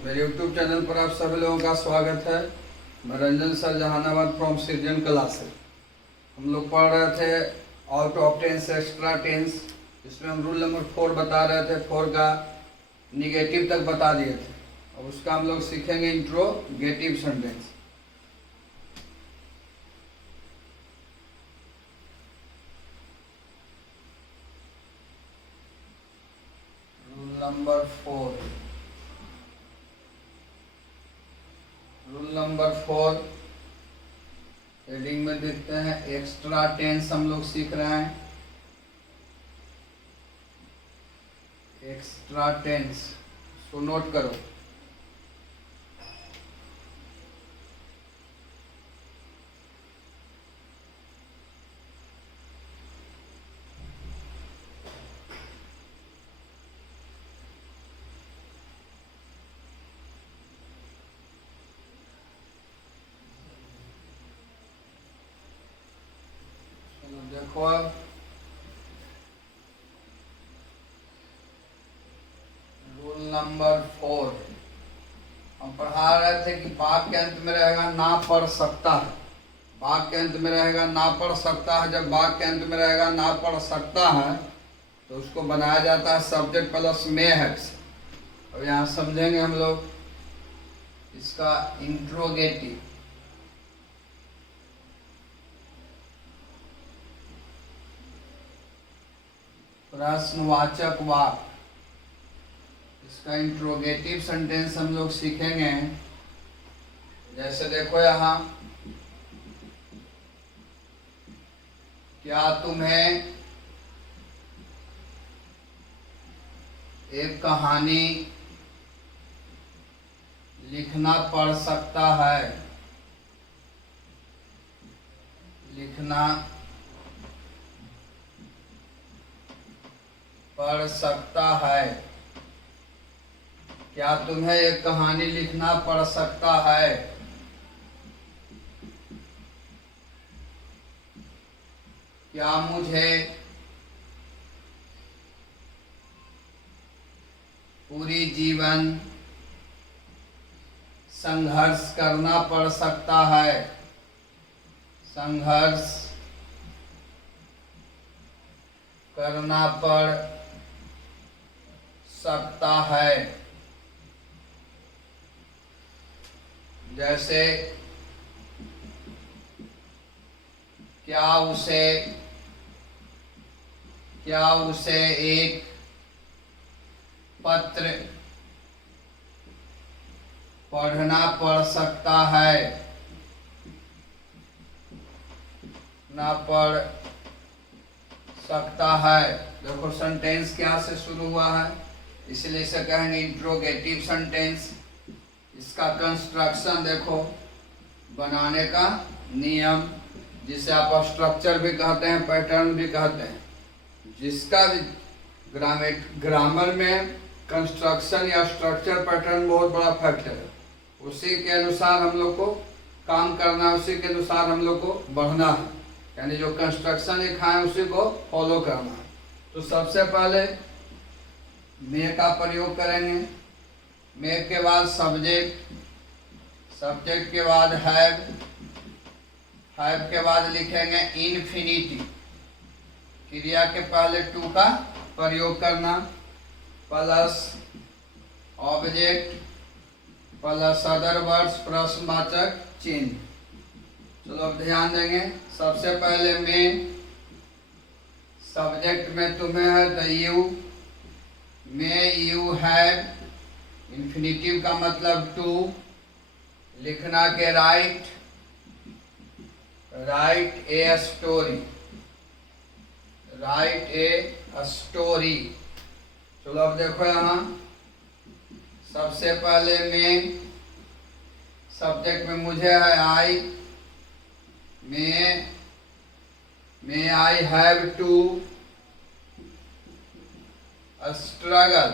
मेरे YouTube channel पर आप सभी लोगों का स्वागत है। मैं Ranjan sir Jehanabad from Srijan classes. हम लोग पढ़ रहे थे out of tense extra tense. इसमें हम रूल नंबर 4 बता रहे थे, 4 का निगेटिव तक बता दिए थे। अब उसका हम लोग सीखेंगे interrogative sentence. Rule number 4 heading में देखते हैं एक्स्ट्रा टेंस हम लोग सीख रहे हैं। एक्स्ट्रा टेंस इसको नोट करो। देखो अब रूल नंबर 4 हम पढ़ा रहे थे कि वाक्य के अंत में रहेगा ना पढ़ सकता है। वाक्य के अंत में रहेगा ना पढ़ सकता है। जब वाक्य के अंत में रहेगा ना पढ़ सकता है तो उसको बनाया जाता है सब्जेक्ट प्लस मे है से। अब यहाँ समझेंगे हम लोग इसका इंट्रोगेटिव। प्रश्नवाचक वाक्य, इसका इंट्रोगेटिव सेंटेंस हम लोग सीखेंगे। जैसे देखो यहाँ, क्या तुम्हें एक कहानी लिखना पड़ सकता है? लिखना पढ़ सकता है। क्या तुम्हें एक कहानी लिखना पड़ सकता है? क्या मुझे पूरी जीवन संघर्ष करना पड़ सकता है? संघर्ष करना पड़ सकता है। जैसे क्या उसे एक पत्र पढ़ना पड़ सकता है? ना पढ़ सकता है। देखो सेंटेंस क्या से शुरू हुआ है, इसलिए इसे कहेंगे इंट्रोगेटिव सेंटेंस। इसका कंस्ट्रक्शन देखो, बनाने का नियम, जिसे आप स्ट्रक्चर भी कहते हैं, पैटर्न भी कहते हैं। जिसका भी ग्रामर में कंस्ट्रक्शन या स्ट्रक्चर पैटर्न बहुत बड़ा फैक्टर है। उसी के अनुसार हम लोग को काम करना है, उसी के अनुसार हम लोग को बढ़ना है। यानी जो कंस्ट्रक्शन लिखा है उसी को फॉलो करना है। तो सबसे पहले मे का प्रयोग करेंगे। मे के बाद सब्जेक्ट, सब्जेक्ट के बाद हैव, हैव के बाद लिखेंगे इन्फिनिटी। क्रिया के पहले टू का प्रयोग करना, plus object plus other words प्रश्नवाचक चिन्ह। चलो अब ध्यान देंगे। सबसे पहले में, सब्जेक्ट में तुम्हें है तो यू, में यू हैव, इन्फिनिटिव का मतलब टू, लिखना के right, right a story, right a story. चलो अब देखो यहाँ, सबसे पहले में, सब्जेक्ट में मुझे है आई, may I have to struggle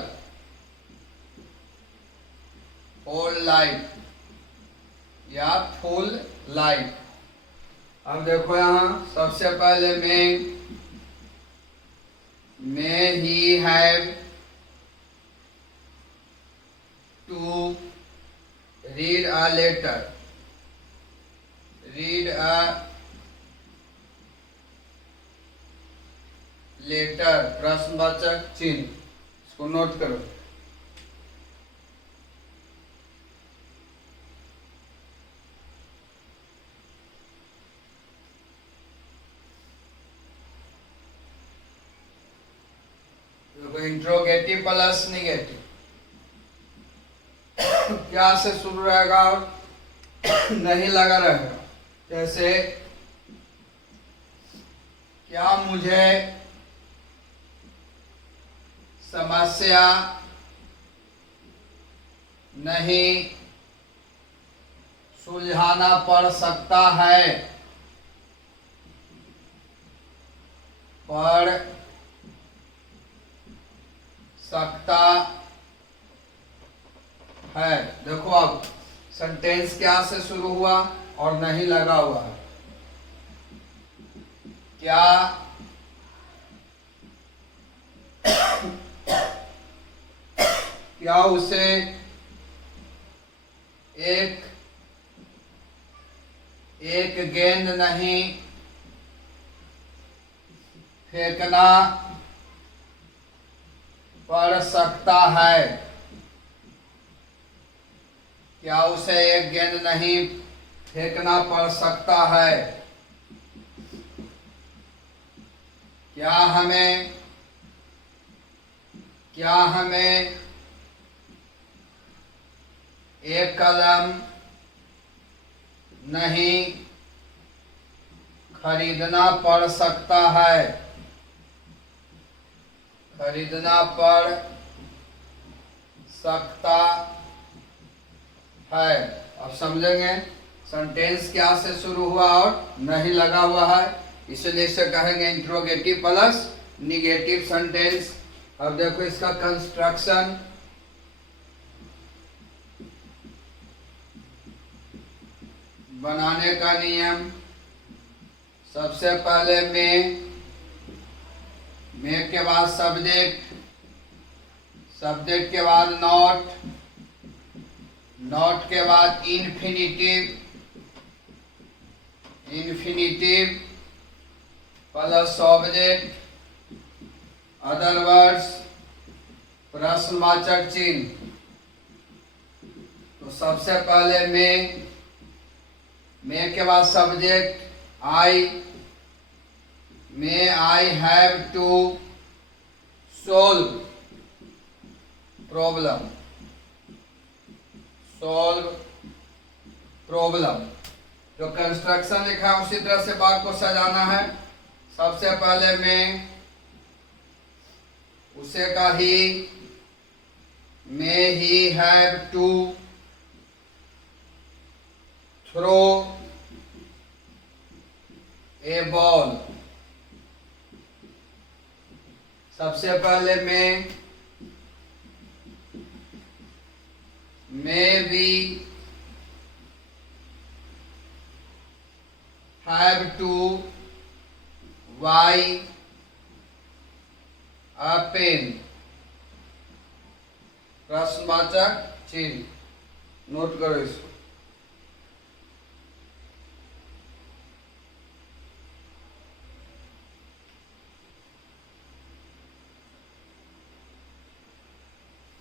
whole life या full life। अब देखो यहाँ सबसे पहले may he have to read a letter, read a letter, प्रश्नवाचक चिन्ह, इसको नोट करो। इंट्रोगेटिव प्लस निगेटिव क्या से शुरू रहेगा और नहीं लगा रहेगा। जैसे क्या मुझे समस्या नहीं सुलझाना पड़ सकता है, पड़ सकता है। देखो अब सेंटेंस क्या से शुरू हुआ और नहीं लगा हुआ है। क्या क्या उसे एक गेंद नहीं फेंकना पड़ सकता है, क्या उसे एक गेंद नहीं फेंकना पड़ सकता है। क्या हमें एक कलम नहीं खरीदना पड़ सकता है, खरीदना पड़ सकता है। अब समझेंगे सेंटेंस क्या से शुरू हुआ और नहीं लगा हुआ है, इसलिए इसे कहेंगे इंट्रोगेटिव प्लस निगेटिव सेंटेंस। अब देखो इसका कंस्ट्रक्शन, बनाने का नियम। सबसे पहले में के बाद सब्जेक्ट, सब्जेक्ट के बाद नॉट, नॉट के बाद infinitive, infinitive plus object, other words, प्रश्नवाचक चिन्ह। तो सबसे पहले में के बाद subject I, may I have to solve problem, solve problem। जो कंस्ट्रक्शन लिखा है उसी तरह से बात को सजाना है। सबसे पहले में उसे का ही, may he have to throw a ball। सबसे पहले में we have to buy a pen, प्रश्नवाचक चिन्ह, नोट करो इसको।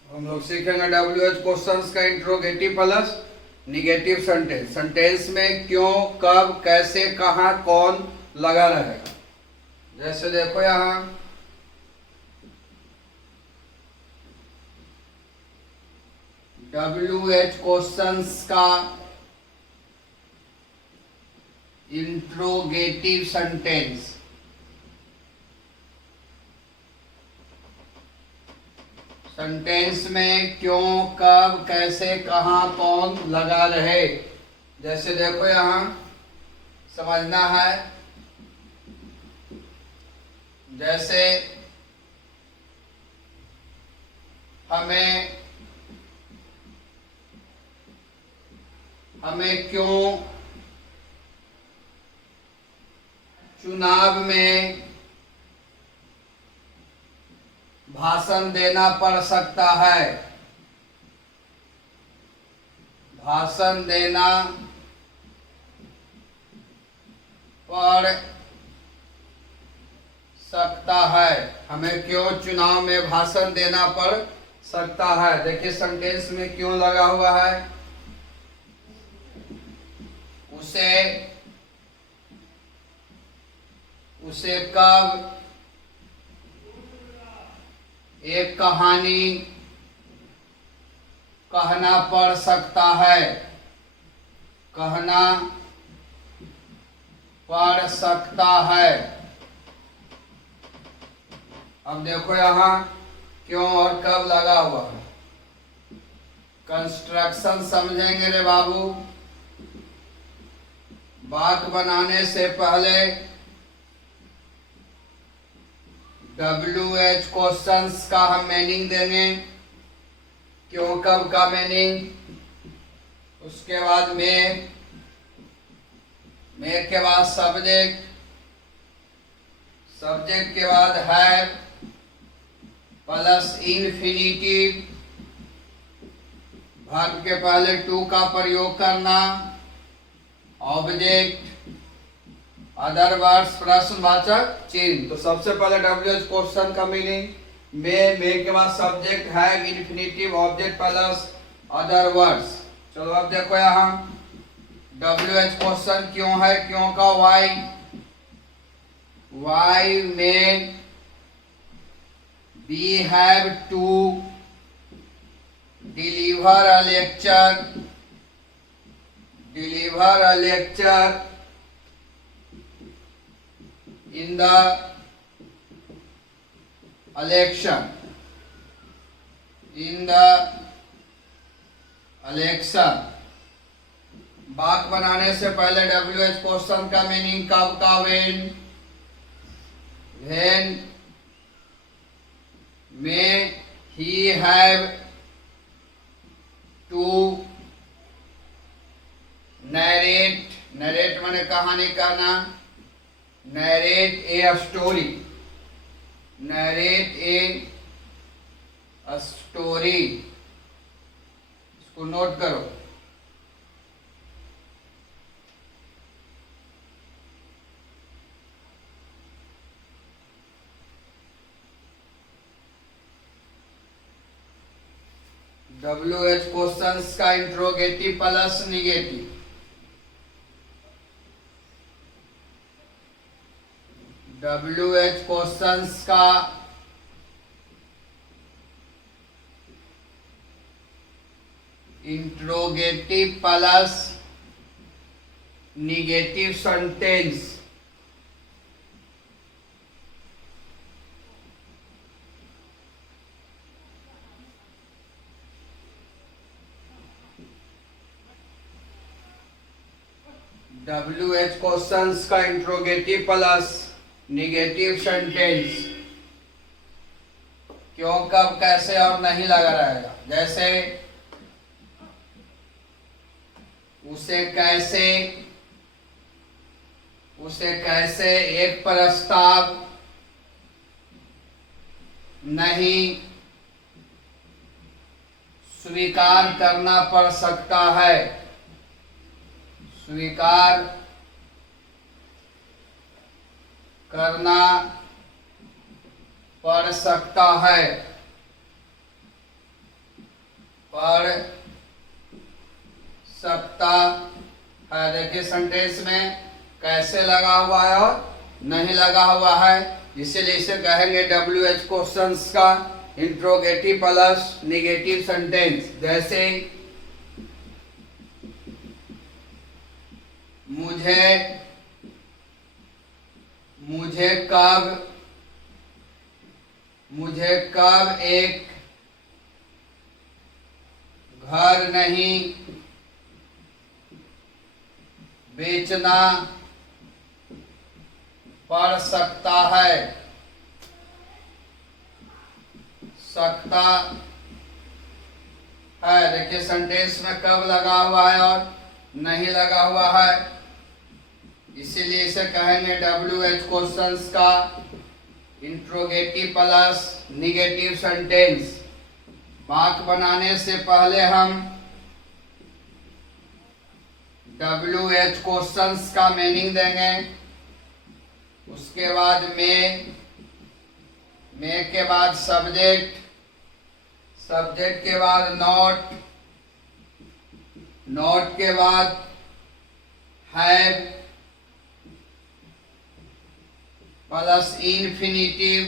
हम लोग सीखेंगे WH क्वेश्चंस का interrogative plus negative sentence. Sentence में क्यों, कब, कैसे, कहां, कौन लगा रहेगा। जैसे देखो यहां WH क्वेश्चंस का इंट्रोगेटिव सेंटेंस, सेंटेंस में क्यों, कब, कैसे, कहां, कौन लगा रहे। जैसे देखो यहां समझना है, जैसे हमें क्यों चुनाव में भाषण देना पड़ सकता है, भाषण देना पड़ सकता है। हमें क्यों चुनाव में भाषण देना पड़ सकता है? देखिए सेंटेंस में क्यों लगा हुआ है। उसे कब एक कहानी कहना पड़ सकता है, कहना पड़ सकता है। अब देखो यहाँ क्यों और कब लगा हुआ है। कंस्ट्रक्शन समझेंगे रे बाबू। वाक्य बनाने से पहले WH क्वेश्चंस का हम मीनिंग देंगे, क्यों कब का मीनिंग। उसके बाद में के बाद सब्जेक्ट, सब्जेक्ट के बाद हैव प्लस इन्फिनिटिव, वर्ब के पहले टू का प्रयोग करना, ऑब्जेक्ट, अदर वर्ड्स, प्रश्नवाचक चिन्ह। तो सबसे पहले WH क्वेश्चन का मीनिंग में के बाद सब्जेक्ट है, infinitive, object plus other words. चलो अब देखो यहाँ WH क्वेश्चन क्यों है, क्यों का why में we have to deliver a lecture in the election, वाक्य बनाने से पहले WH क्वेश्चन का मीनिंग कब का, when may he have to narrate माने कहानी कहना, narrate a story, इसको नोट करो। WH क्वेश्चंस का interrogative plus negative. WH questions का interrogative plus negative sentence. WH questions का इंट्रोगेटिव प्लस निगेटिव सेंटेंस क्यों, कब, कैसे और नहीं लगा रहेगा। जैसे उसे कैसे एक प्रस्ताव नहीं स्वीकार करना पड़ सकता है, स्वीकार करना पड़ सकता है, देखिए सेंटेंस में कैसे लगा हुआ है और नहीं लगा हुआ है, इसीलिए इसे कहेंगे WH क्वेश्चंस का इंट्रोगेटिव प्लस निगेटिव सेंटेंस। जैसे मुझे कब एक घर नहीं बेचना पड़ सकता है, देखिए सेंटेंस में कब लगा हुआ है और नहीं लगा हुआ है, इसीलिए इसे कहेंगे WH क्वेश्चंस का इंट्रोगेटिव प्लस निगेटिव सेंटेंस। वाक्य बनाने से पहले हम WH क्वेश्चंस का मीनिंग देंगे। उसके बाद मे के बाद सब्जेक्ट, सब्जेक्ट के बाद नोट, नोट के बाद हैव प्लस इन्फिनिटिव,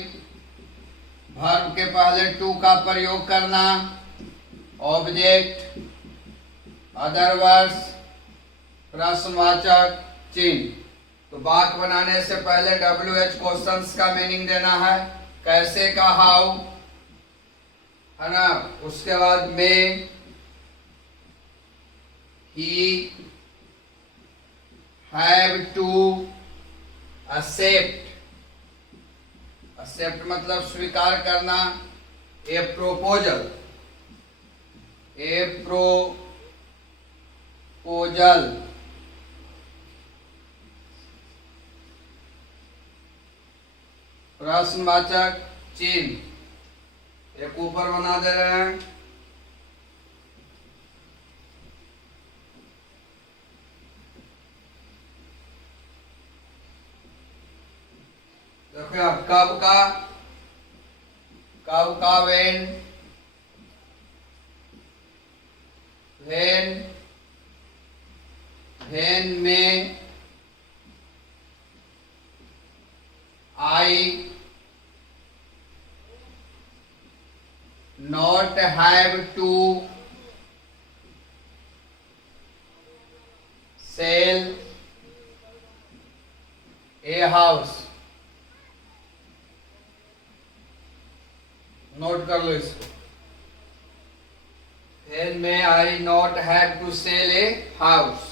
वर्ब के पहले टू का प्रयोग करना, ऑब्जेक्ट, अदर वर्ड्स, प्रश्नवाचक चिन्ह। तो वाक्य बनाने से पहले WH क्वेश्चंस का मीनिंग देना है, कैसे का हाउ, है ना। उसके बाद में ही हैव टू एक्सेप्ट, एक्सेप्ट मतलब स्वीकार करना, ए प्रोपोजल, ए प्रोपोजल, प्रश्नवाचक चिन्ह एक ऊपर बना दे रहे हैं। देखो आप कब का व्हेन में I not have to sell a house। Note कर लो इसको। When may I not have to sell a house।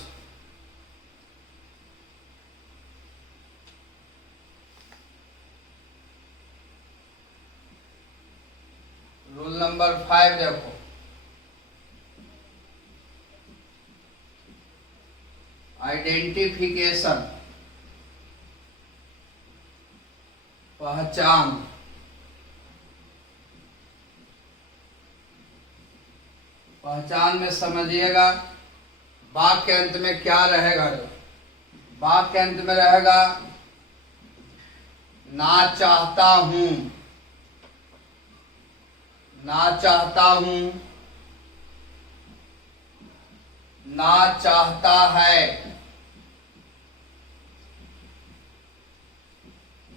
Rule number 5 देखो, आइडेंटिफिकेशन, पहचान। पहचान में समझिएगा वाक्य के अंत में क्या रहेगा। वाक्य के अंत में रहेगा ना चाहता हूं, ना चाहता हूं, ना चाहता है,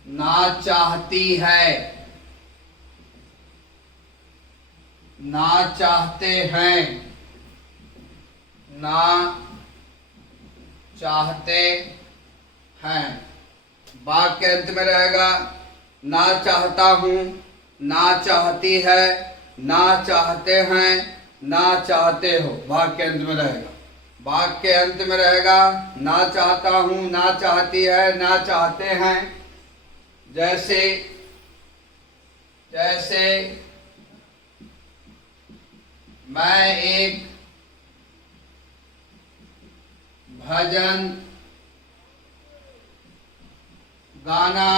ना चाहती है, ना चाहते हैं, ना चाहते हैं। वाक्य के अंत में रहेगा ना चाहता हूं, ना चाहती है, ना चाहते हैं, ना चाहते हो। वाक्य के अंत में रहेगा, वाक्य के अंत में रहेगा ना चाहता हूं, ना चाहती है, ना चाहते हैं। जैसे जैसे मैं एक भजन गाना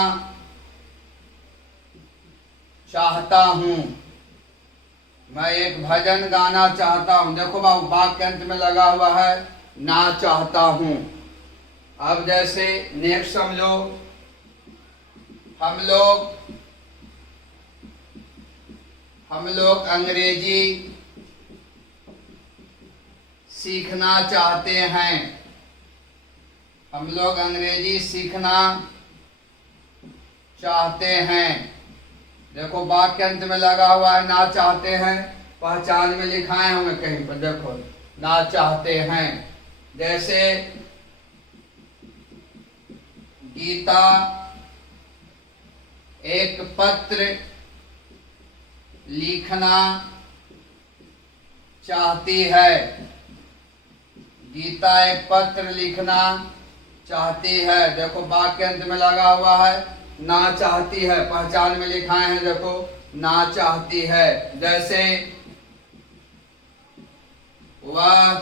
चाहता हूं, मैं एक भजन गाना चाहता हूं। देखो बाबू वाक्य के अंत में लगा हुआ है ना चाहता हूं। अब जैसे नेक्स्ट समझो, हम लोग अंग्रेजी सीखना चाहते हैं, हम लोग अंग्रेजी सीखना चाहते हैं। देखो वाक्य के अंत में लगा हुआ है ना चाहते हैं, पहचान में लिखाए होंगे कहीं पर, देखो ना चाहते हैं। जैसे गीता एक पत्र लिखना चाहती है, गीता एक पत्र लिखना चाहती है। देखो वाक्य के अंत में लगा हुआ है ना चाहती है, पहचान में लिखाए हैं देखो ना चाहती है। जैसे वह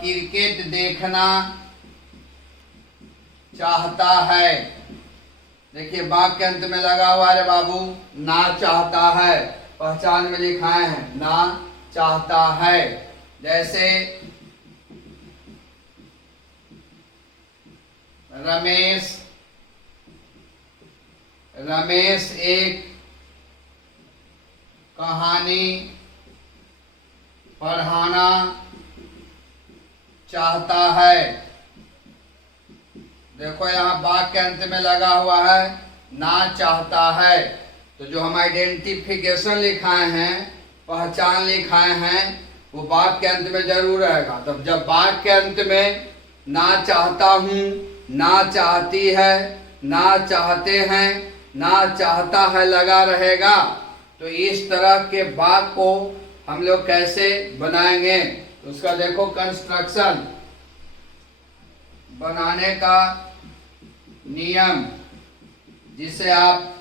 क्रिकेट देखना चाहता है। देखिए वाक्य के अंत में लगा हुआ है बाबू ना चाहता है, पहचान में लिखाए हैं, ना चाहता है। जैसे रमेश एक कहानी पढ़ाना चाहता है। देखो यहाँ वाक्य के अंत में लगा हुआ है ना चाहता है, तो जो हम आइडेंटिफिकेशन लिखाए हैं, पहचान लिखाए हैं, वो वाक्य के अंत में जरूर रहेगा। तब जब वाक्य के अंत में ना चाहता हूँ, ना चाहती है, ना चाहते हैं, ना चाहता है लगा रहेगा, तो इस तरह के वाक्य को हम लोग कैसे बनाएंगे? तो उसका देखो कंस्ट्रक्शन, बनाने का नियम, जिसे आप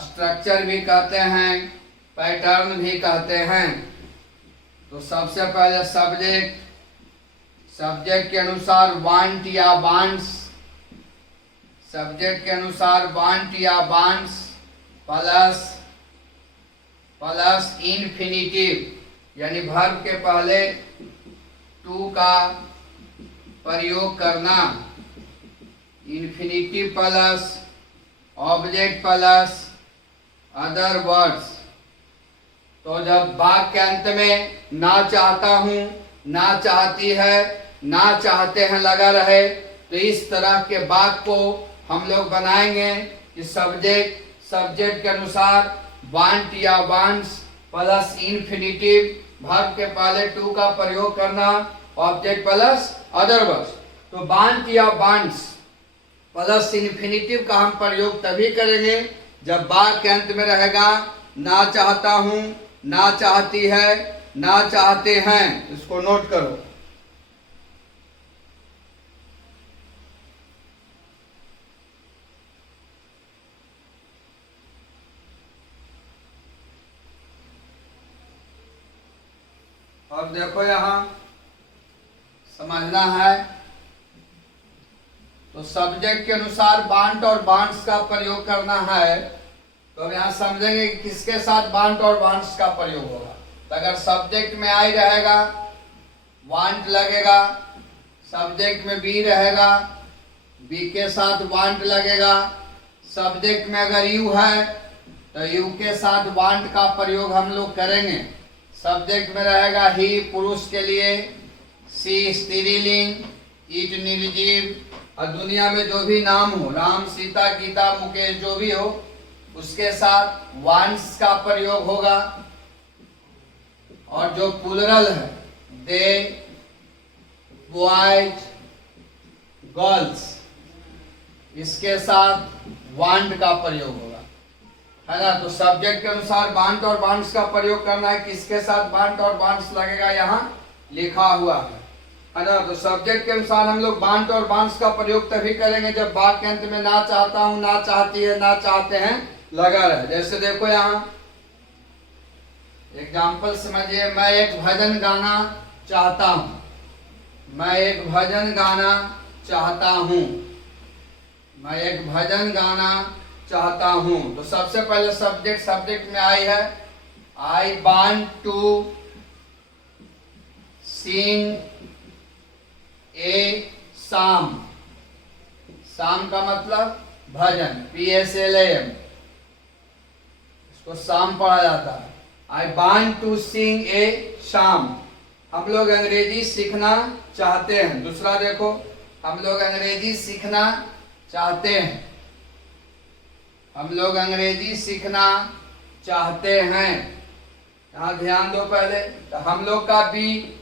स्ट्रक्चर भी कहते हैं, पैटर्न भी कहते हैं। तो सबसे पहले सब्जेक्ट के अनुसार वांट या वांट्स, सब्जेक्ट के अनुसार वांट या वांट्स प्लस इन्फिनिटिव, यानी वर्ब के पहले टू का प्रयोग करना, infinitive plus object plus other words. तो जब वाक्य के अंत में ना चाहता हूँ, ना चाहती है, ना चाहते हैं लगा रहे, तो इस तरह के वाक्य को हम लोग बनाएंगे कि सब्जेक्ट के अनुसार वांट या वांट्स प्लस इन्फिनिटिव, वर्ब के पहले टू का प्रयोग करना, ऑब्जेक्ट प्लस अदर वर्ड्स। तो वांट या वांट्स प्लस इन्फिनिटिव का हम प्रयोग तभी करेंगे जब वाक्य के अंत में रहेगा ना चाहता हूं, ना चाहती है, ना चाहते हैं। इसको नोट करो। अब देखो यहां समझना है, तो सब्जेक्ट के अनुसार वांट और वांट्स का प्रयोग करना है। तो अब यहाँ समझेंगे कि किसके साथ वांट और वांट्स का प्रयोग होगा। तो अगर सब्जेक्ट में आई रहेगा वांट लगेगा, सब्जेक्ट में बी रहेगा बी के साथ वांट लगेगा, सब्जेक्ट में अगर यू है तो यू के साथ वांट का प्रयोग हम लोग करेंगे। सब्जेक्ट में रहेगा ही पुरुष के लिए, सी स्त्रीलिंग, इट निर्जीव, और दुनिया में जो भी नाम हो, राम, सीता, गीता, मुकेश, जो भी हो, उसके साथ वांट्स का प्रयोग होगा। और जो प्लुरल है, दे, बॉयज, गर्ल्स, इसके साथ वांट का प्रयोग होगा, है ना। तो सब्जेक्ट के अनुसार वांट और वांट्स का प्रयोग करना है। किसके साथ वांट और वांट्स लगेगा यहाँ लिखा हुआ है ना। तो सब्जेक्ट के अनुसार हम लोग वांट और वांट्स का प्रयोग तभी करेंगे जब वाक्य के अंत में ना चाहता हूं, ना चाहती है, ना चाहते हैं लगा रहे। जैसे देखो यहाँ एग्जाम्पल समझिए, मैं एक भजन गाना चाहता हूँ, मैं एक भजन गाना चाहता हूँ, मैं एक भजन गाना चाहता हूँ। तो सबसे पहले सब्जेक्ट में आई है, आई वांट टू सिंग ए साम, साम का मतलब भजन, PSLAM, इसको साम पढ़ा जाता है। आई वांट टू सिंग ए शाम, हम लोग अंग्रेजी सीखना चाहते हैं। दूसरा देखो, हम लोग अंग्रेजी सीखना चाहते हैं, हम लोग अंग्रेजी सीखना चाहते हैं। यहाँ ध्यान दो पहले, तो हम लोग का भी,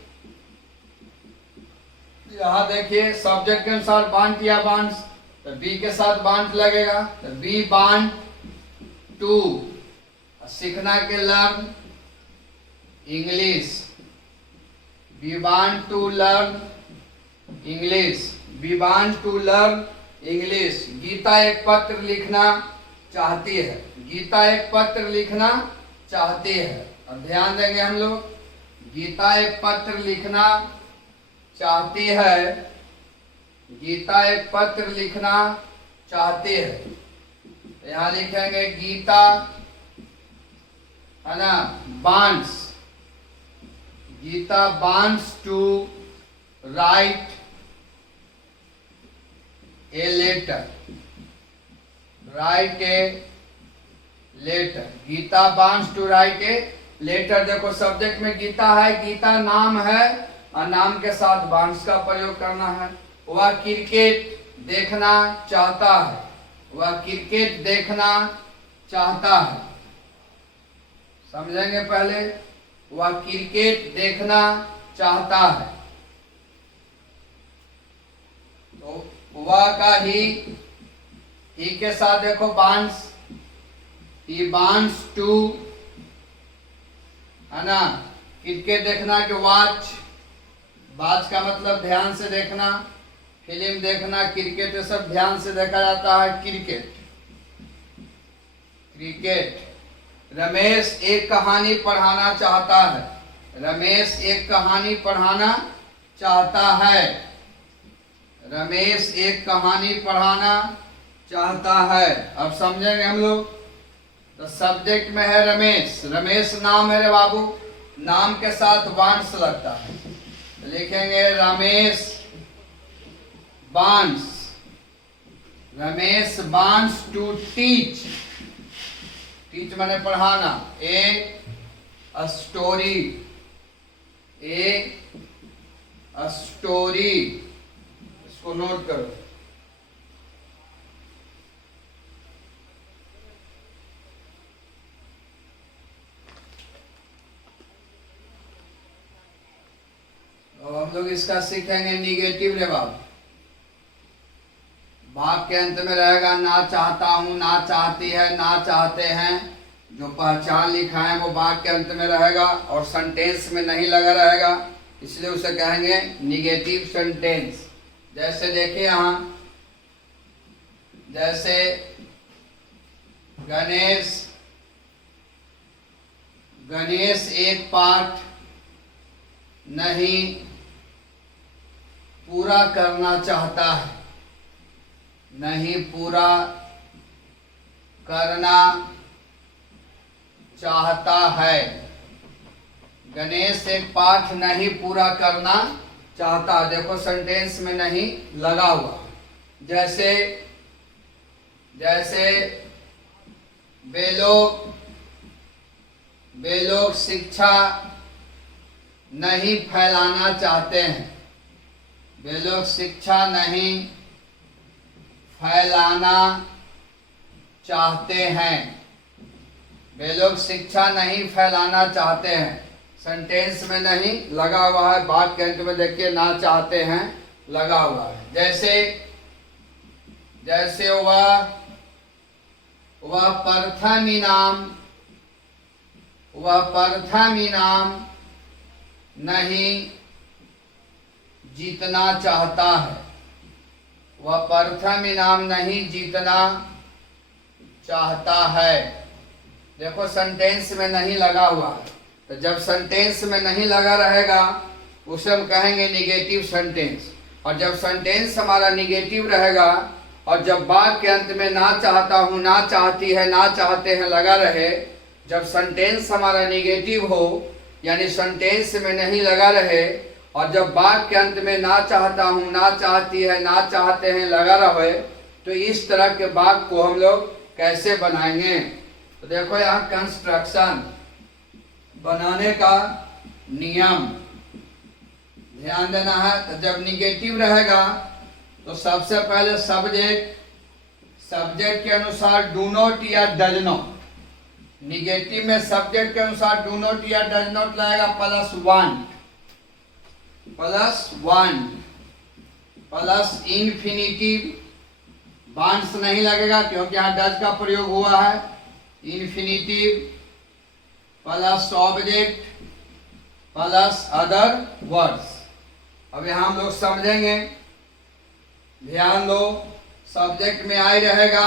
यहाँ देखिए सब्जेक्ट के अनुसार वांट या वांट्स, तो बी के साथ वांट लगेगा, तो बी वांट टू, सीखना के learn English, we want to learn English, we want to learn English. Geeta एक पत्र लिखना चाहती है, गीता एक पत्र लिखना चाहती है। और ध्यान देंगे हम लोग, गीता एक पत्र लिखना चाहती है, गीता एक पत्र लिखना चाहती है। यहाँ लिखेंगे गीता, है ना, wants, Geeta wants to write a letter, write a letter, Geeta wants to write a letter। देखो सब्जेक्ट में गीता है, गीता नाम है और नाम के साथ wants का प्रयोग करना है। वह क्रिकेट देखना चाहता है, वह क्रिकेट देखना चाहता है, समझेंगे पहले, वह क्रिकेट देखना चाहता है। तो वह का ही के साथ देखो wants, he wants to, है ना, क्रिकेट देखना के वॉच, वॉच का मतलब ध्यान से देखना, फिल्म देखना, क्रिकेट ये सब ध्यान से देखा जाता है, क्रिकेट, क्रिकेट। रमेश एक कहानी पढ़ाना चाहता है, रमेश एक कहानी पढ़ाना चाहता है, रमेश एक कहानी पढ़ाना चाहता है। अब समझेंगे हम लोग। तो सब्जेक्ट में है रमेश, रमेश नाम है रे बाबू, नाम के साथ वांस लगता है, तो लिखेंगे रमेश वांस, रमेश वांस टू टीच, टीच माने पढ़ाना, ए स्टोरी, ए स्टोरी, इसको नोट करो। तो हम लोग इसका सीखेंगे निगेटिव रे बाबू, भाग के अंत में रहेगा ना चाहता हूं, ना चाहती है, ना चाहते हैं, जो पहचान लिखा है वो भाग के अंत में रहेगा और सेंटेंस में नहीं लगा रहेगा, इसलिए उसे कहेंगे निगेटिव सेंटेंस। जैसे देखिए यहाँ, जैसे गणेश, गणेश एक पाठ नहीं पूरा करना चाहता है, नहीं पूरा करना चाहता है, गणेश एक पाठ नहीं पूरा करना चाहता। देखो सेंटेंस में नहीं लगा हुआ। जैसे जैसे वे लोग शिक्षा नहीं फैलाना चाहते हैं, वे लोग शिक्षा नहीं फैलाना चाहते हैं, वे लोग शिक्षा नहीं फैलाना चाहते हैं, सेंटेंस में नहीं लगा हुआ है, बात के अंत में देखिए ना चाहते हैं लगा हुआ है। जैसे जैसे वह प्रथम इनाम नहीं जीतना चाहता है, वह प्रथम इनाम नहीं जीतना चाहता है। देखो सेंटेंस में नहीं लगा हुआ है, तो जब सेंटेंस में नहीं लगा रहेगा उसे हम कहेंगे निगेटिव सेंटेंस। और जब सेंटेंस हमारा निगेटिव रहेगा और जब वाक्य के अंत में ना चाहता हूँ, ना चाहती है, ना चाहते हैं लगा रहे, जब सेंटेंस हमारा निगेटिव हो यानी सेंटेंस में नहीं लगा रहे और जब वाक्य के अंत में ना चाहता हूँ, ना चाहती है, ना चाहते हैं लगा रहे, तो इस तरह के वाक्य को हम लोग कैसे बनाएंगे। तो देखो यहाँ कंस्ट्रक्शन बनाने का नियम ध्यान देना है। तो जब निगेटिव रहेगा तो सबसे पहले सब्जेक्ट के अनुसार डू नॉट या डज नॉट, निगेटिव में सब्जेक्ट के अनुसार डू नॉट या डज नॉट लगेगा +1 प्लस इन्फिनिटिव, वांट्स नहीं लगेगा क्योंकि यहाँ डज का प्रयोग हुआ है, infinitive plus object plus other words. अब यहाँ हम लोग समझेंगे, ध्यान दो, सब्जेक्ट में आई रहेगा,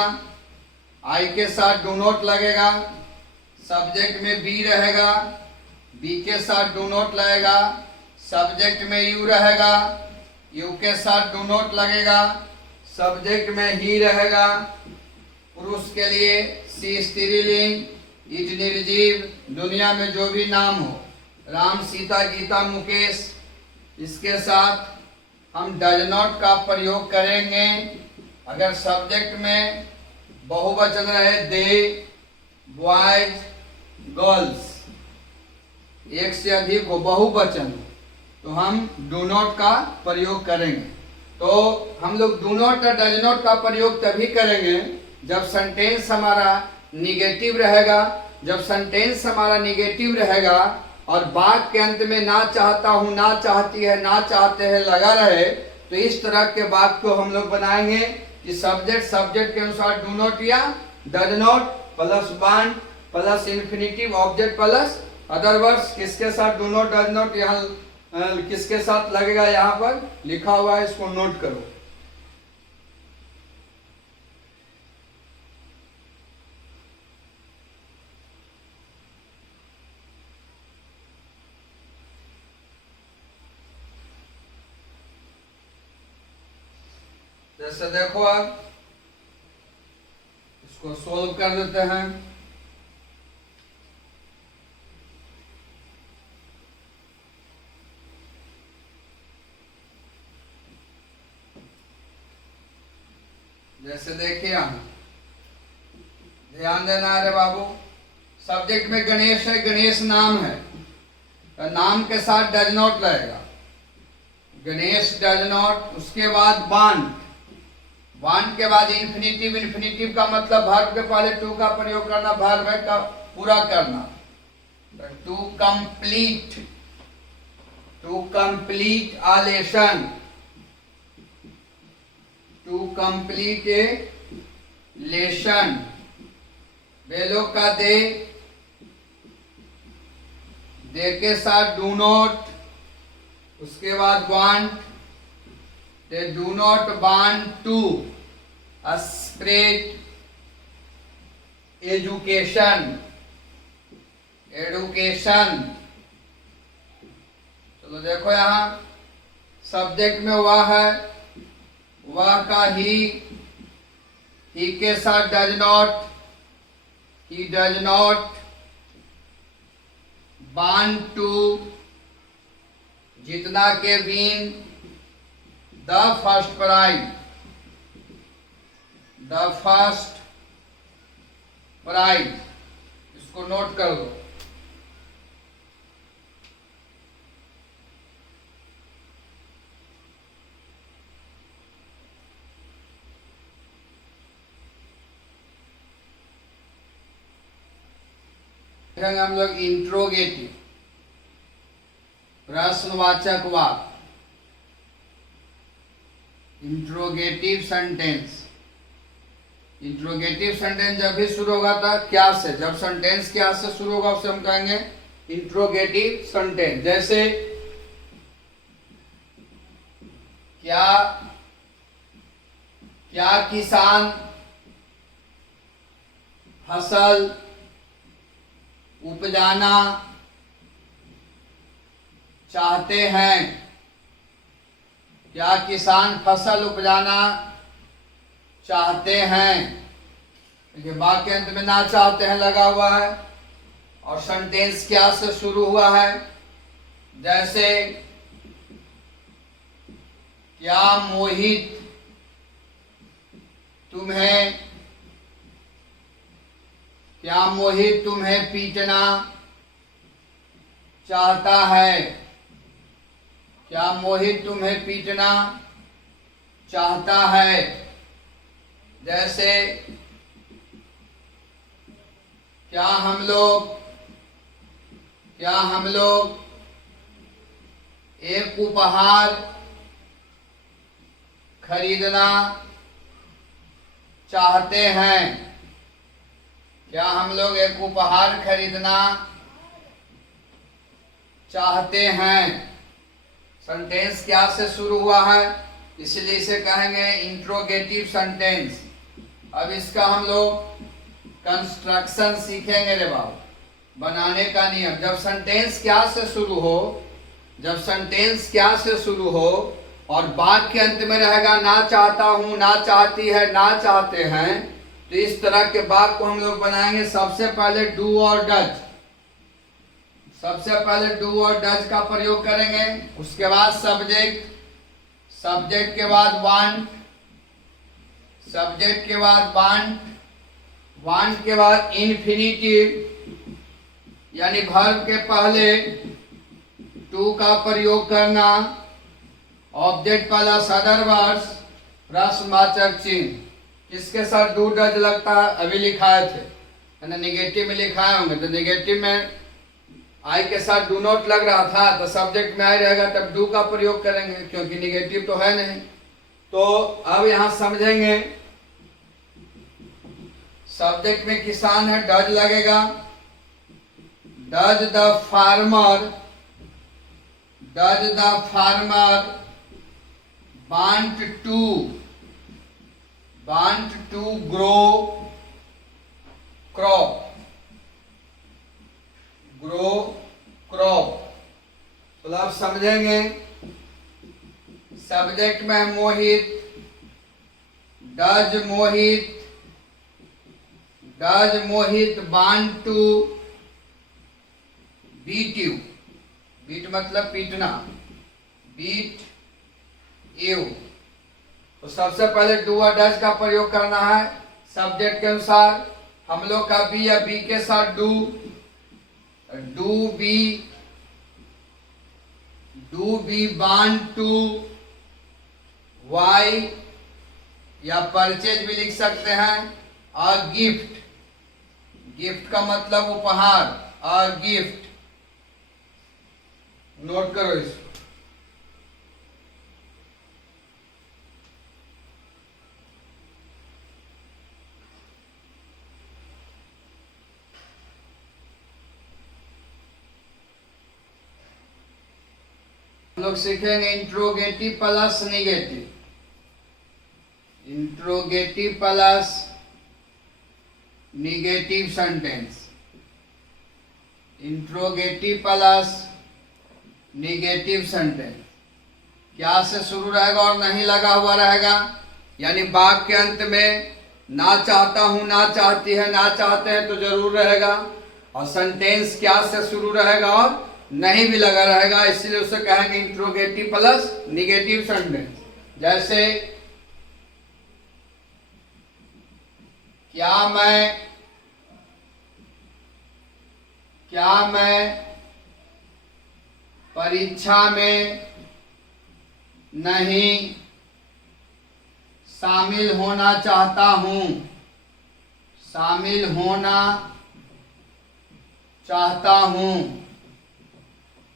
आई के साथ डू नॉट लगेगा, सब्जेक्ट में बी रहेगा, बी के साथ डू नॉट लगेगा, सब्जेक्ट में यू रहेगा, यू के साथ डू नॉट लगेगा, सब्जेक्ट में ही रहेगा, पुरुष के लिए सी स्त्रीलिंग, इज निर्जीव, दुनिया में जो भी नाम हो, राम, सीता, गीता, मुकेश, इसके साथ हम डज नॉट का प्रयोग करेंगे। अगर सब्जेक्ट में बहुवचन रहे, दे, बॉयज, गर्ल्स, एक से अधिक हो, बहुवचन, तो हम डू नॉट का प्रयोग करेंगे। तो हम लोग डू नॉट और डज नॉट का प्रयोग तभी करेंगे जब सेंटेंस हमारा निगेटिव रहेगा। जब सेंटेंस हमारा निगेटिव रहेगा और वाक्य के अंत में ना चाहता हूं, ना चाहती है, ना चाहते हैं लगा रहे, तो इस तरह के वाक्य को हम लोग बनाएंगे कि सब्जेक्ट के अनुसार डू नॉट या does not plus want plus infinitive object plus other words, किसके साथ डू नॉट डज नॉट यहाँ किसके साथ लगेगा, यहाँ पर लिखा हुआ है, इसको नोट करो। जैसे देखो अब इसको सोल्व कर देते हैं। जैसे देखिए हम ध्यान देना है रे बाबू, सब्जेक्ट में गणेश है, गणेश नाम है, तो नाम के साथ डज नॉट रहेगा, गणेश डज नॉट। उसके बाद वांट, वांट के बाद इंफिनिटिव, इंफिनिटिव का मतलब वर्ब के पहले टू का प्रयोग करना, वर्ब का पूरा करना, to complete, to complete a lesson, to complete a lesson. Below का दे, दे के साथ डू नॉट, उसके बाद want, they do not want to spread education, education. चलो देखो यहां सब्जेक्ट में वह है, वह का ही के साथ does not, he does not want to, जितना के win the first prize, the first prize, इसको नोट कर दो। हम लोग इंट्रोगेटिव, प्रश्नवाचक वाक्य, इंट्रोगेटिव सेंटेंस। इंट्रोगेटिव सेंटेंस जब भी शुरू होगा था क्या से, जब सेंटेंस क्या से शुरू होगा उसे हम कहेंगे इंट्रोगेटिव सेंटेंस। जैसे क्या, क्या किसान फसल उपजाना चाहते हैं, क्या किसान फसल उपजाना चाहते हैं। देखिए वाक्य के अंत में ना चाहते हैं लगा हुआ है और सेंटेंस क्या से शुरू हुआ है। जैसे क्या मोहित तुम्हें, क्या मोहित तुम्हें पीटना चाहता है, क्या मोहित तुम्हें पीटना चाहता है। जैसे क्या हम लोग एक उपहार खरीदना चाहते हैं, क्या हम लोग एक उपहार खरीदना चाहते हैं। सेंटेंस क्या से शुरू हुआ है इसलिए इसे कहेंगे इंट्रोगेटिव सेंटेंस। अब इसका हम लोग कंस्ट्रक्शन सीखेंगे रे बाबू, बनाने का नियम। जब सेंटेंस क्या से शुरू हो, जब सेंटेंस क्या से शुरू हो और वाक्य के अंत में रहेगा ना चाहता हूं, ना चाहती है, ना चाहते हैं, तो इस तरह के वाक्य को हम लोग बनाएंगे। सबसे पहले डू और डज, सबसे पहले डू और डज का प्रयोग करेंगे। उसके बाद सब्जेक्ट, सब्जेक्ट के बाद वांट, सब्जेक्ट के बाद वांट, वांट के बाद इन्फिनिटिव यानी वर्ब के पहले टू का प्रयोग करना, ऑब्जेक्ट प्लस अदर वर्ड्स, प्रश्नवाचक चिन्ह। किसके साथ डू डज लगता है अभी लिखाए थे ना, निगेटिव में लिखाए होंगे। तो निगेटिव में आई के साथ डू नॉट लग रहा था तो सब्जेक्ट में आई रहेगा, तब डू का प्रयोग करेंगे क्योंकि निगेटिव तो है नहीं। तो अब यहां समझेंगे, सब्जेक्ट में किसान है, डज लगेगा। Does the farmer, does the farmer want to grow crop, grow crop. तो आप समझेंगे, सब्जेक्ट में Mohit, does Mohit want to beat you, beat मतलब पीटना, बीट यू। तो सबसे पहले डू और डज का प्रयोग करना है सब्जेक्ट के अनुसार। हम लोग का बी या बी के साथ do, do we want to why या परचेज भी लिख सकते हैं। अ गिफ्ट, गिफ्ट का मतलब उपहार, अ गिफ्ट, नोट करो इसको। हम लोग सीखेंगे interrogative plus negative, interrogative plus negative sentence, interrogative plus negative sentence. क्या से शुरू रहेगा और नहीं लगा हुआ रहेगा, यानी वाक्य के अंत में ना चाहता हूं, ना चाहती है, ना चाहते हैं तो जरूर रहेगा। और सेंटेंस क्या से शुरू रहेगा और नहीं भी लगा रहेगा, इसलिए उसे कहेंगे इंट्रोगेटिव प्लस निगेटिव सेंटेंस। जैसे क्या मैं परीक्षा में नहीं शामिल होना चाहता हूं, शामिल होना चाहता हूं।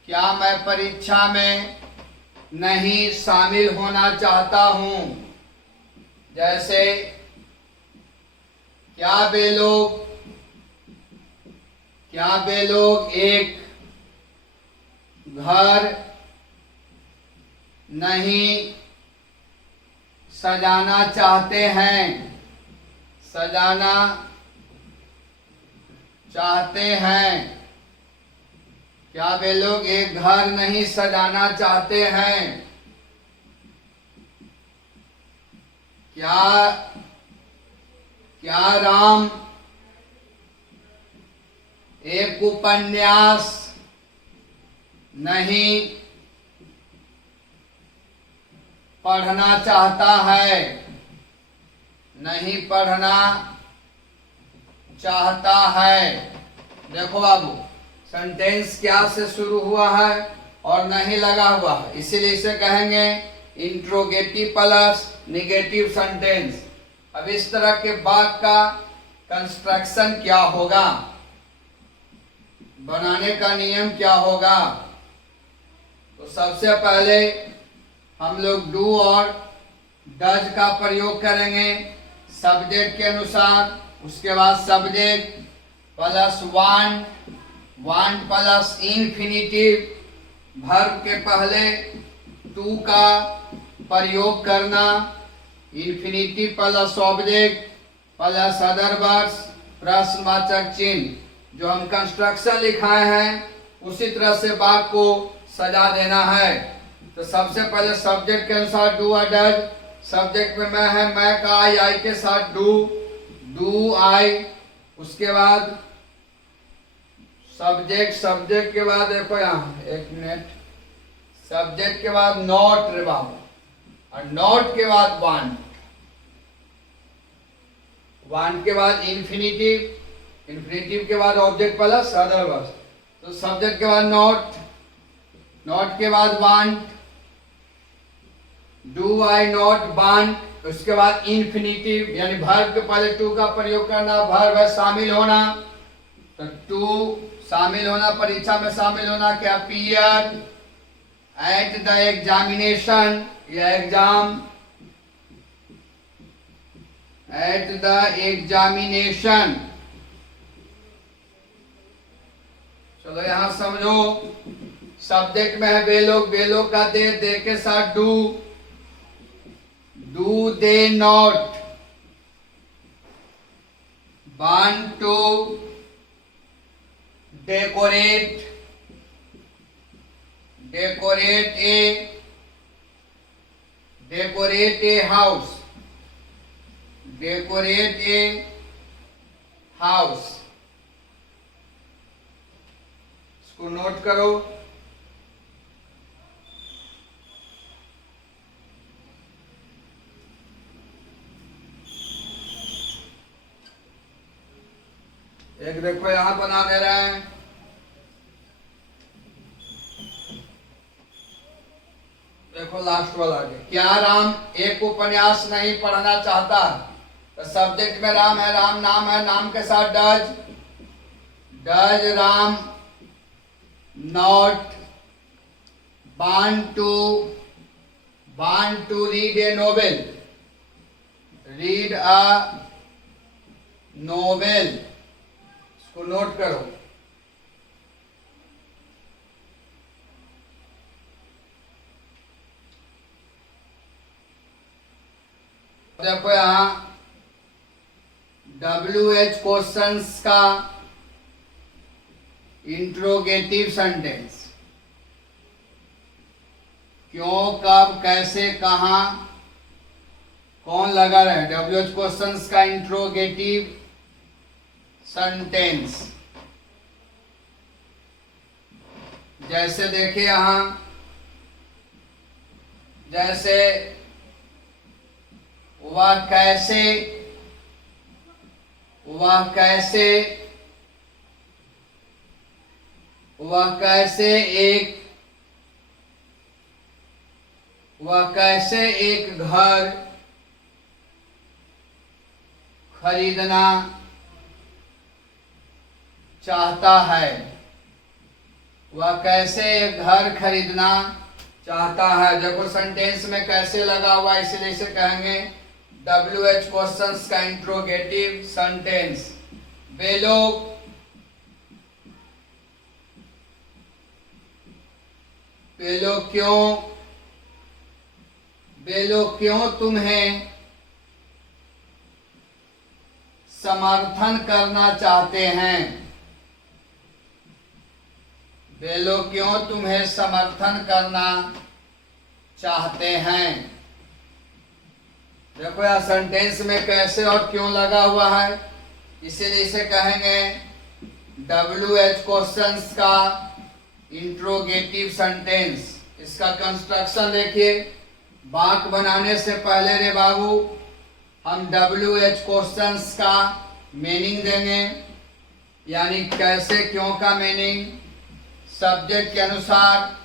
क्या मैं परीक्षा में नहीं शामिल होना चाहता हूं। जैसे क्या वे लोग एक घर नहीं सजाना चाहते हैं, सजाना चाहते हैं। क्या वे लोग एक घर नहीं सजाना चाहते हैं। क्या राम एक उपन्यास नहीं पढ़ना चाहता है, नहीं पढ़ना चाहता है। देखो बाबू, सेंटेंस क्या से शुरू हुआ है और नहीं लगा हुआ है, इसीलिए इसे कहेंगे इंट्रोगेटिव प्लस निगेटिव सेंटेंस। अब इस तरह के वाक्य का कंस्ट्रक्शन क्या होगा, बनाने का नियम क्या होगा। तो सबसे पहले हम लोग डू और डज का प्रयोग करेंगे सब्जेक्ट के अनुसार। उसके बाद subject plus want, want plus infinitive, verb के पहले टू का प्रयोग करना, infinitive plus object plus other words, प्रश्नवाचक चिन्ह। जो हम कंस्ट्रक्शन लिखाए हैं उसी तरह से वाक्य को सजा देना है। तो सबसे पहले सब्जेक्ट के अनुसार डू और डज। सब्जेक्ट में मैं है, मैं का आई के साथ डू, डू आई, उसके बाद सब्जेक्ट के बाद देखो यहाँ एक मिनट, सब्जेक्ट के बाद नॉट रे बाबू, और नॉट के बाद वांट, वांट के बाद इन्फिनिटिव, इन्फिनिटिव के बाद ऑब्जेक्ट प्लस अदर वर्ब। तो सब्जेक्ट के बाद नॉट, नॉट के बाद want, do I not want, उसके बाद इन्फिनिटिव यानी वर्ब के पहले टू का प्रयोग करना, वर्ब है शामिल होना, तो टू शामिल होना, परीक्षा में शामिल होना, क्या अपीयर एट द एग्जामिनेशन या एग्जाम, एट द एग्जामिनेशन। चलो यहां समझो, सब्जेक्ट में है वे लोग का दे के साथ do they not want to decorate a house, decorate a house. इसको नोट करो। एक देखो यहां बना दे रहे हैं, देखो लास्ट वाला आगे, क्या राम एक उपन्यास नहीं पढ़ना चाहता? तो सब्जेक्ट में राम है, राम नाम है, नाम के साथ does Ram not want to read a novel, read a novel। इसको नोट करो। देखो यहां WH क्वेश्चंस का इंट्रोगेटिव सेंटेंस, क्यों, कब, कैसे, कहां, कौन लगा रहे, WH क्वेश्चंस का इंट्रोगेटिव सेंटेंस। जैसे देखिए यहां, जैसे वह कैसे, वह कैसे, वह कैसे एक, वह कैसे एक घर खरीदना चाहता है, वह कैसे एक घर खरीदना चाहता है। देखो सेंटेंस में कैसे लगा हुआ, इसलिए इसे कहेंगे WH क्वेश्चंस का इंट्रोगेटिव सेंटेंस। वे लोग क्यों, वे लोग क्यों तुम्हें समर्थन करना चाहते हैं, वे लोग क्यों तुम्हें समर्थन करना चाहते हैं। देखो यार सेंटेंस में कैसे और क्यों लगा हुआ है, इसीलिए इसे कहेंगे WH क्वेश्चंस का इंट्रोगेटिव सेंटेंस। इसका कंस्ट्रक्शन देखिए, वाक्य बनाने से पहले रे बाबू हम WH क्वेश्चंस का मीनिंग देंगे, यानी कैसे क्यों का मीनिंग सब्जेक्ट के अनुसार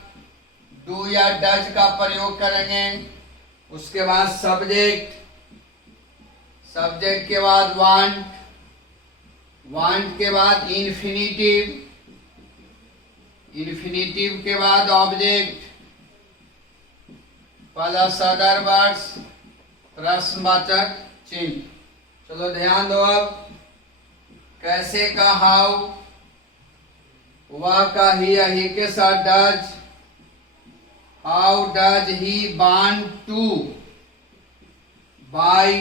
डू या डज का प्रयोग करेंगे। उसके बाद सब्जेक्ट, सब्जेक्ट के बाद वांट, वांट के बाद इन्फिनिटिव, इन्फिनिटिव के बाद ऑब्जेक्ट प्लस अदर वर्ड्स प्रश्नवाचक चिन्ह। चलो ध्यान दो, अब कैसे का हाउ, वह का ही के साथ does, how does he want to buy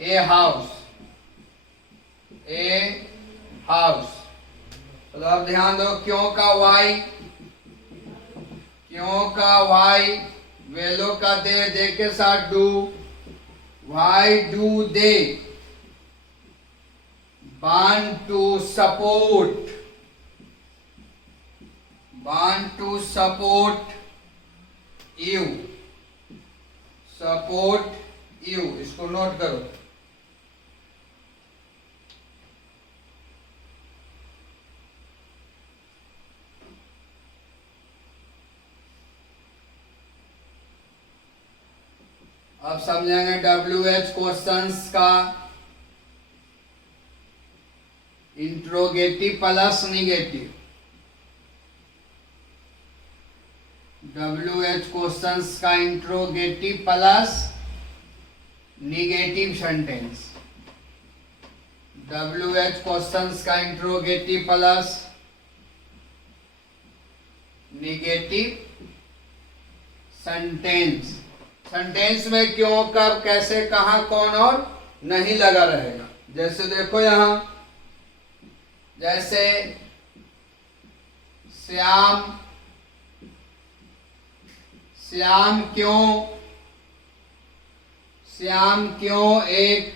a house, a house. तो अब ध्यान दो, क्यों का वाई, क्यों का वाई, वेलो का दे के साथ do, why do they want to support, want to support you, support you, इसको नोट करो। अब समझेंगे WH क्वेश्चंस का interrogative plus negative. WH questions का interrogative plus negative sentence. WH questions का interrogative plus negative sentence. Sentence में क्यों, कब, कैसे, कहां, कौन और नहीं लगा रहेगा। जैसे देखो यहां, जैसे श्याम, श्याम क्यों एक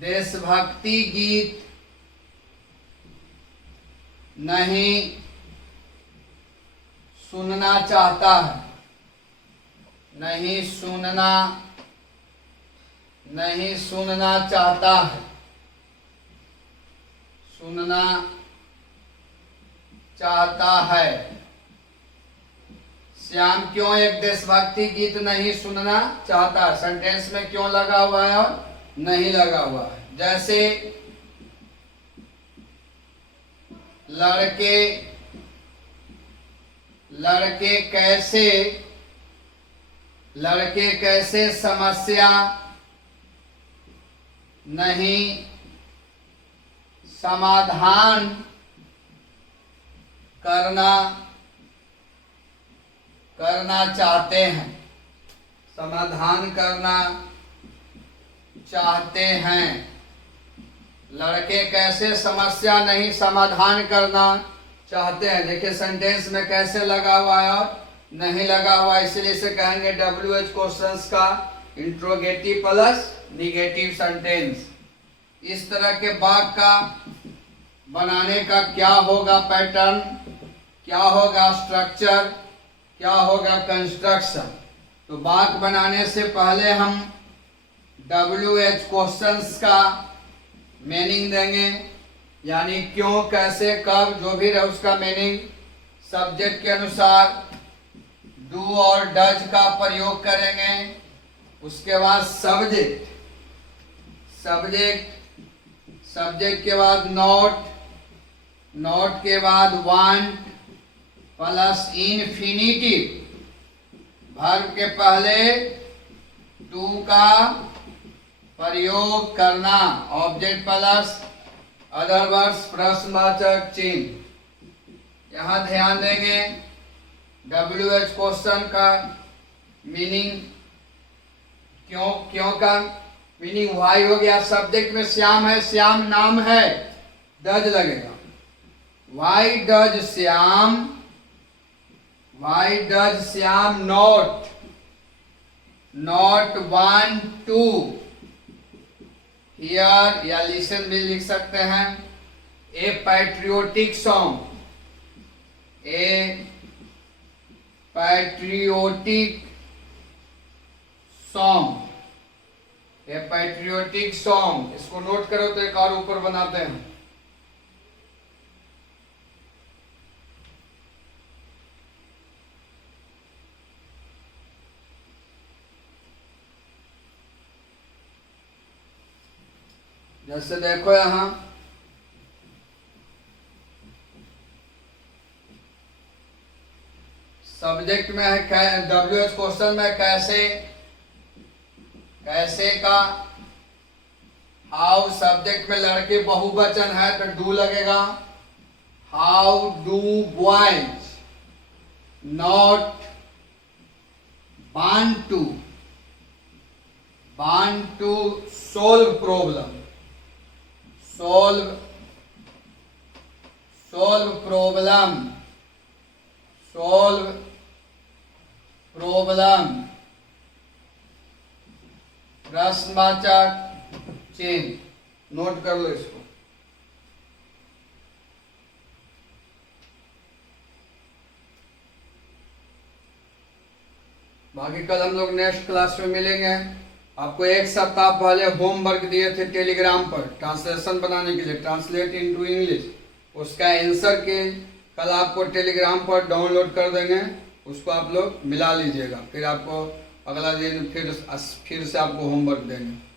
देशभक्ति गीत नहीं सुनना चाहता है, नहीं सुनना चाहता है, सुनना चाहता है। श्याम क्यों एक देशभक्ति गीत नहीं सुनना चाहता है। सेंटेंस में क्यों लगा हुआ है और नहीं लगा हुआ है। जैसे लड़के कैसे समस्या नहीं समाधान करना चाहते हैं, समाधान करना चाहते हैं। लड़के कैसे समस्या नहीं समाधान करना चाहते हैं। देखिए सेंटेंस में कैसे लगा हुआ है और नहीं लगा हुआ, इसलिए इसे कहेंगे WH क्वेश्चंस का इंट्रोगेटिव प्लस निगेटिव सेंटेंस। इस तरह के वाक्य का बनाने का क्या होगा पैटर्न, क्या होगा स्ट्रक्चर, क्या होगा कंस्ट्रक्शन। तो वाक्य बनाने से पहले हम WH क्वेश्चंस का मीनिंग देंगे, यानी क्यों, कैसे, कब, जो भी रहे उसका मीनिंग सब्जेक्ट के अनुसार डू और डज का प्रयोग करेंगे। उसके बाद सब्जेक्ट के बाद नॉट के बाद वांट प्लस इन्फिनिटिव, वर्ब के पहले टू का प्रयोग करना, ऑब्जेक्ट प्लस अदर वर्ड्स प्रश्नवाचक चिन्ह। यहां ध्यान देंगे WH क्वेश्चन का मीनिंग, क्यों का मीनिंग वाई हो गया। सब्जेक्ट में श्याम है, श्याम नाम है, डज लगेगा। Why does Shyam not want to hear या लिसन भी लिख सकते हैं। A patriotic song, a patriotic song, इसको नोट करो तो एक और ऊपर बनाते हैं। जैसे देखो यहां सब्जेक्ट में है WH क्वेश्चन में कैसे का हाउ, सब्जेक्ट में लड़के बहुवचन है तो डू लगेगा। How do boys not want to solve problem, प्रश्नवाचक चिन्ह, नोट कर लो इसको। बाकी कल हम लोग नेक्स्ट क्लास में मिलेंगे। आपको एक सप्ताह पहले होमवर्क दिए थे टेलीग्राम पर ट्रांसलेशन बनाने के लिए, ट्रांसलेट इनटू इंग्लिश। उसका आंसर के कल आपको टेलीग्राम पर डाउनलोड कर देंगे, उसको आप लोग मिला लीजिएगा। फिर आपको अगला दिन फिर से आपको होमवर्क देंगे।